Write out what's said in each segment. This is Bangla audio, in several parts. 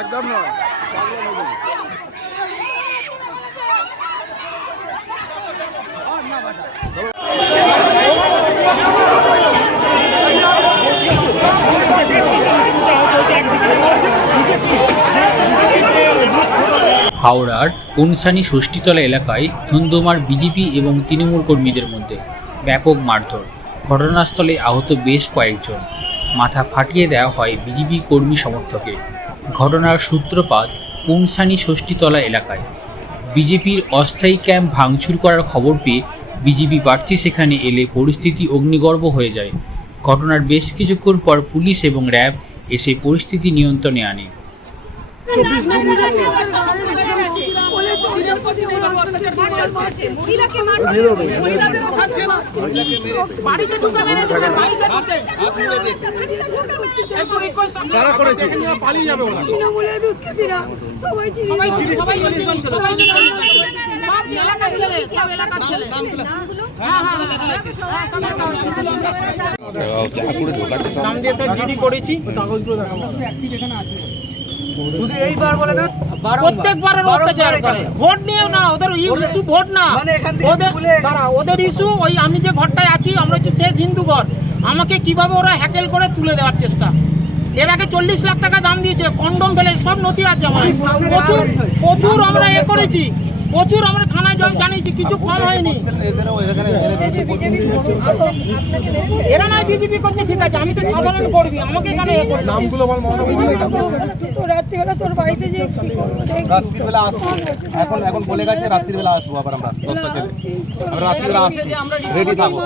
একদম নয়। হাওড়ার পুনসানি ষষ্ঠীতলা এলাকায় ধুন্ধুমার বিজেপি এবং তৃণমূল কর্মীদের মধ্যে ব্যাপক মারধর। ঘটনাস্থলে আহত বেশ কয়েকজন। মাথা ফাটিয়ে দেওয়া হয় বিজেপি কর্মী সমর্থকের। ঘটনার সূত্রপাত পুনসানি ষষ্ঠীতলা এলাকায়। বিজেপির অস্থায়ী ক্যাম্প ভাঙচুর করার খবর পেয়ে বিজেপি প্রার্থী সেখানে এলে পরিস্থিতি অগ্নিগর্ভ হয়ে যায়। ঘটনার বেশ কিছুক্ষণ পর পুলিশ এবং র্যাব এসে পরিস্থিতি নিয়ন্ত্রণে আনে। শুধু এইবার বলে না, প্রত্যেকবারের অত্যাচার করে। ভোট নিয়ে না, ওদের ইস্যু ভোট না, ওদের ইস্যু ওই আমি যে ঘরটায় আছি, আমরা হচ্ছে শেষ হিন্দু ঘর, আমাকে কিভাবে ওরা হ্যাকেল করে তুলে দেওয়ার চেষ্টা। এর আগে 40 লাখ টাকা দাম দিয়েছে, কন্ডম ফেলে সব নথি আছে আমার। প্রচুর আমরা করেছি, প্রচুর আমরা থানায় জানিয়েছি, কিছু কম হয়নি। এরা নয় বিজেপি করছে, ঠিক আছে, আমি তো সাধারণ কর্মী, আমাকে এখানে নামগুলো বল। রাত্রিবেলা তোর বাড়িতে যে রাত্রিবেলা আসবো, এখন বলে গেছে রাত্রিবেলা আসবো, আবার আমরা 10টা ছেলে আমরা রাত্রিবেলা আসছি, রেডি থাকবো।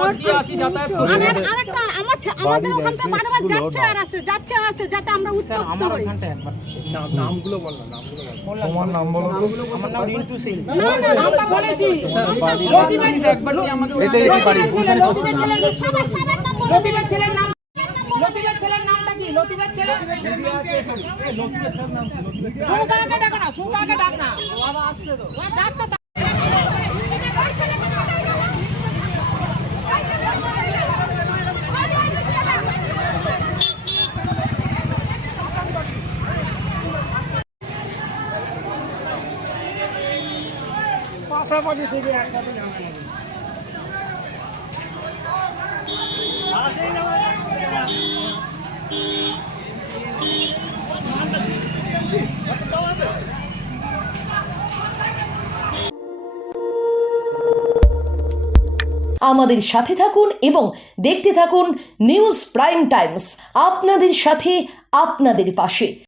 আমাদের ওখানটা বারবার যাচ্ছে আর আসছে যাতে আমরা উত্তপ্ত হই। নামগুলো বল না, নামগুলো বল। তোমার নাম বলো। আমার নাম রিন্টু সিং। না নামটা বলেছি। এটাই বাড়ি লতিফের ছেলের নাম, লতিফের ছেলের নামটা কি? লতিফের ছেলে সুকাকে ডাকো না, সুকাকে ডাক না, ডাক তো। পাশাপাশি থেকে একসাথে জানা যাবে। আমাদের সাথে থাকুন এবং দেখতে থাকুন নিউজ প্রাইম টাইমস, আপনাদের সাথে আপনাদের পাশে।